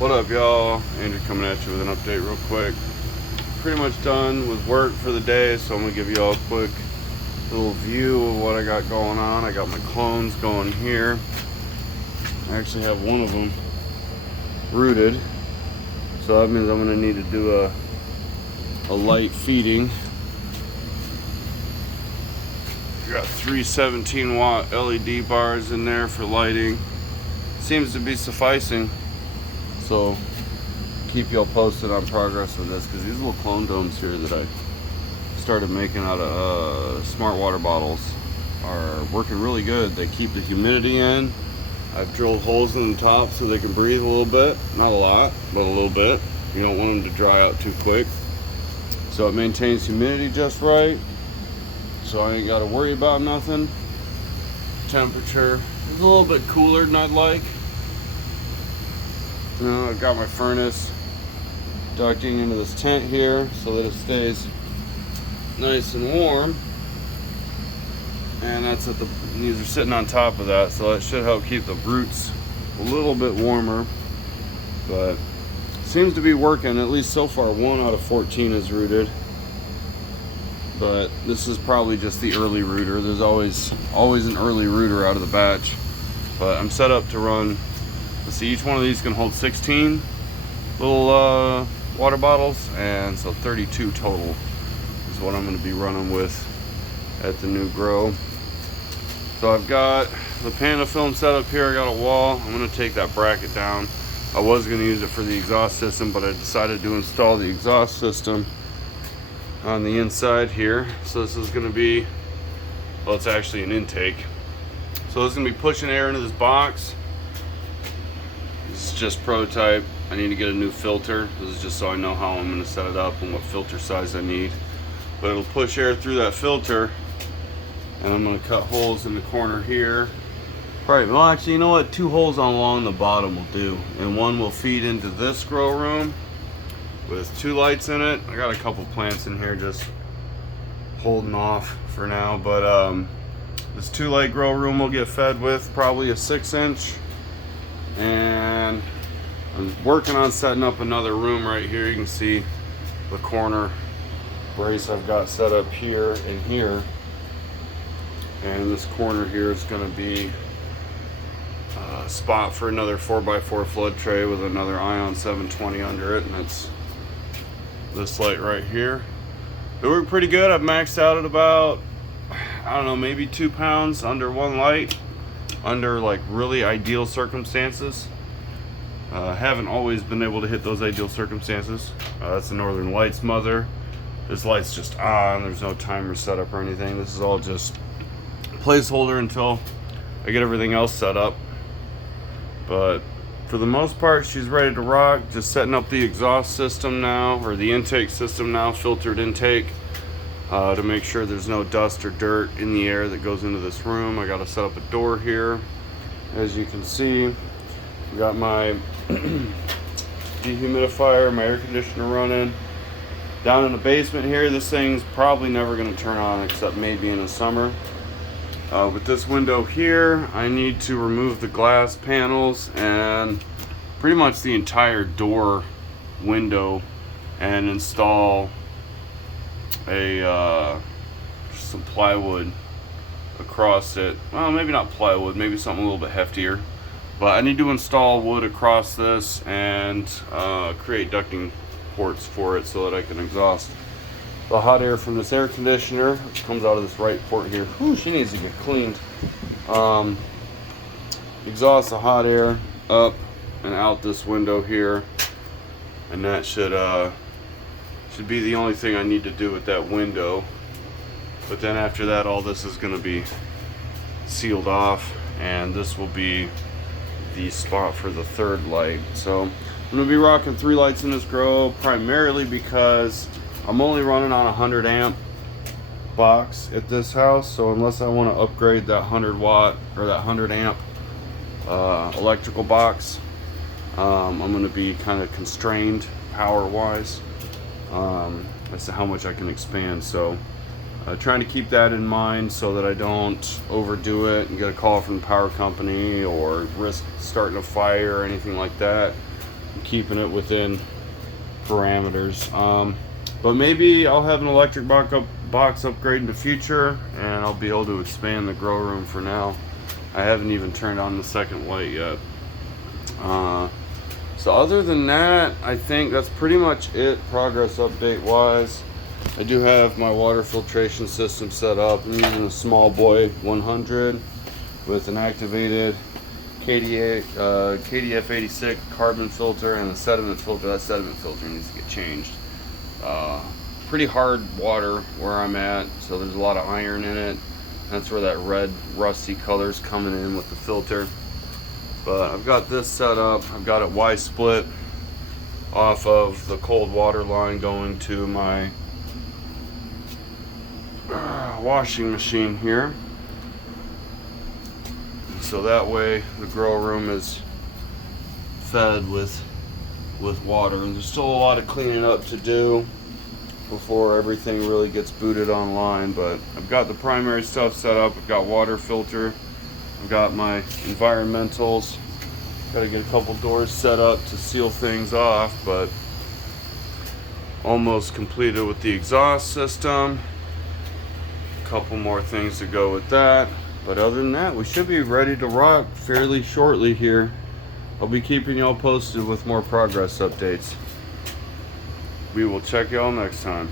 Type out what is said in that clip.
What up, y'all? Andrew coming at you with an update real quick. Pretty much done with work for the day, so I'm gonna give y'all a quick little view of what I got going on. I got my clones going here. I actually have one of them rooted, so that means I'm gonna need to do a light feeding. I got three 17-watt LED bars in there for lighting. Seems to be sufficing. So keep y'all posted on progress with this, because these little clone domes here that I started making out of smart water bottles are working really good. They keep the humidity in. I've drilled holes in the top so they can breathe a little bit. Not a lot, but a little bit. You don't want them to dry out too quick. So it maintains humidity just right. So I ain't got to worry about nothing. Temperature is a little bit cooler than I'd like. You know, I've got my furnace ducting into this tent here so that it stays nice and warm. And that's at these are sitting on top of that, so that should help keep the roots a little bit warmer. But seems to be working, at least so far. 1 out of 14 is rooted. But this is probably just the early rooter. There's always an early rooter out of the batch. But I'm set up to run. Let's see, each one of these can hold 16 little water bottles, and so 32 total is what I'm going to be running with at the new grow. So I've got the Panda film set up here. I got a wall. I'm going to take that bracket down. I was going to use it for the exhaust system, but I decided to install the exhaust system on the inside here. So this is going to be, well, it's actually an intake. So it's going to be pushing air into this box. This is just prototype. I need to get a new filter. This is just so I know how I'm going to set it up and what filter size I need. But it'll push air through that filter, and I'm going to cut holes in the corner here. Right, well actually, you know what? 2 holes along the bottom will do, and one will feed into this grow room with 2 lights in it. I got a couple plants in here just holding off for now, but this 2-light grow room will get fed with probably a 6-inch. And I'm working on setting up another room right here. You can see the corner brace I've got set up here and here. And this corner here is going to be a spot for another 4x4 flood tray with another Ion 720 under it. And that's this light right here. It worked pretty good. I've maxed out at about, I don't know, maybe 2 pounds under one light, under like really ideal circumstances. Haven't always been able to hit those ideal circumstances. That's the Northern Lights mother. This light's just on. There's no timer set up or anything. This is all just placeholder until I get everything else set up. But for the most part, she's ready to rock. Just setting up the exhaust system now, or the intake system now, filtered intake, to make sure there's no dust or dirt in the air that goes into this room. I got to set up a door here. As you can see, I got my dehumidifier, my air conditioner running. Down in the basement here, this thing's probably never going to turn on except maybe in the summer. With this window here, I need to remove the glass panels and pretty much the entire door window and install some plywood across it. Well, maybe not plywood, maybe something a little bit heftier. But I need to install wood across this and create ducting ports for it so that I can exhaust the hot air from this air conditioner, which comes out of this right port here. Whew, she needs to get cleaned. Exhaust the hot air up and out this window here, and that should be the only thing I need to do with that window. But then after that, all this is going to be sealed off, and this will be the spot for the 3rd light. So I'm going to be rocking 3 lights in this grow, primarily because I'm only running on a 100 amp box at this house. So unless I want to upgrade that 100 watt or that 100 amp electrical box, I'm going to be kind of constrained power wise as to how much I can expand. So trying to keep that in mind so that I don't overdo it and get a call from the power company or risk starting a fire or anything like that. keeping it within parameters. But maybe I'll have an electric box upgrade in the future, and I'll be able to expand the grow room. For now, I haven't even turned on the second light yet. So other than that, I think that's pretty much it progress update wise. I do have my water filtration system set up. I'm using a small boy 100 with an activated KDF 86 carbon filter and a sediment filter. That sediment filter needs to get changed. Pretty hard water where I'm at, so there's a lot of iron in it. That's where that red rusty color's coming in with the filter. But I've got this set up. I've got it Y-split off of the cold water line going to my washing machine here. So that way the grow room is fed with water. And there's still a lot of cleaning up to do before everything really gets booted online, but I've got the primary stuff set up. I've got water filter, I've got my environmentals, got to get a couple doors set up to seal things off, but almost completed with the exhaust system. A couple more things to go with that, but other than that, we should be ready to rock fairly shortly here. I'll be keeping y'all posted with more progress updates. We will check y'all next time.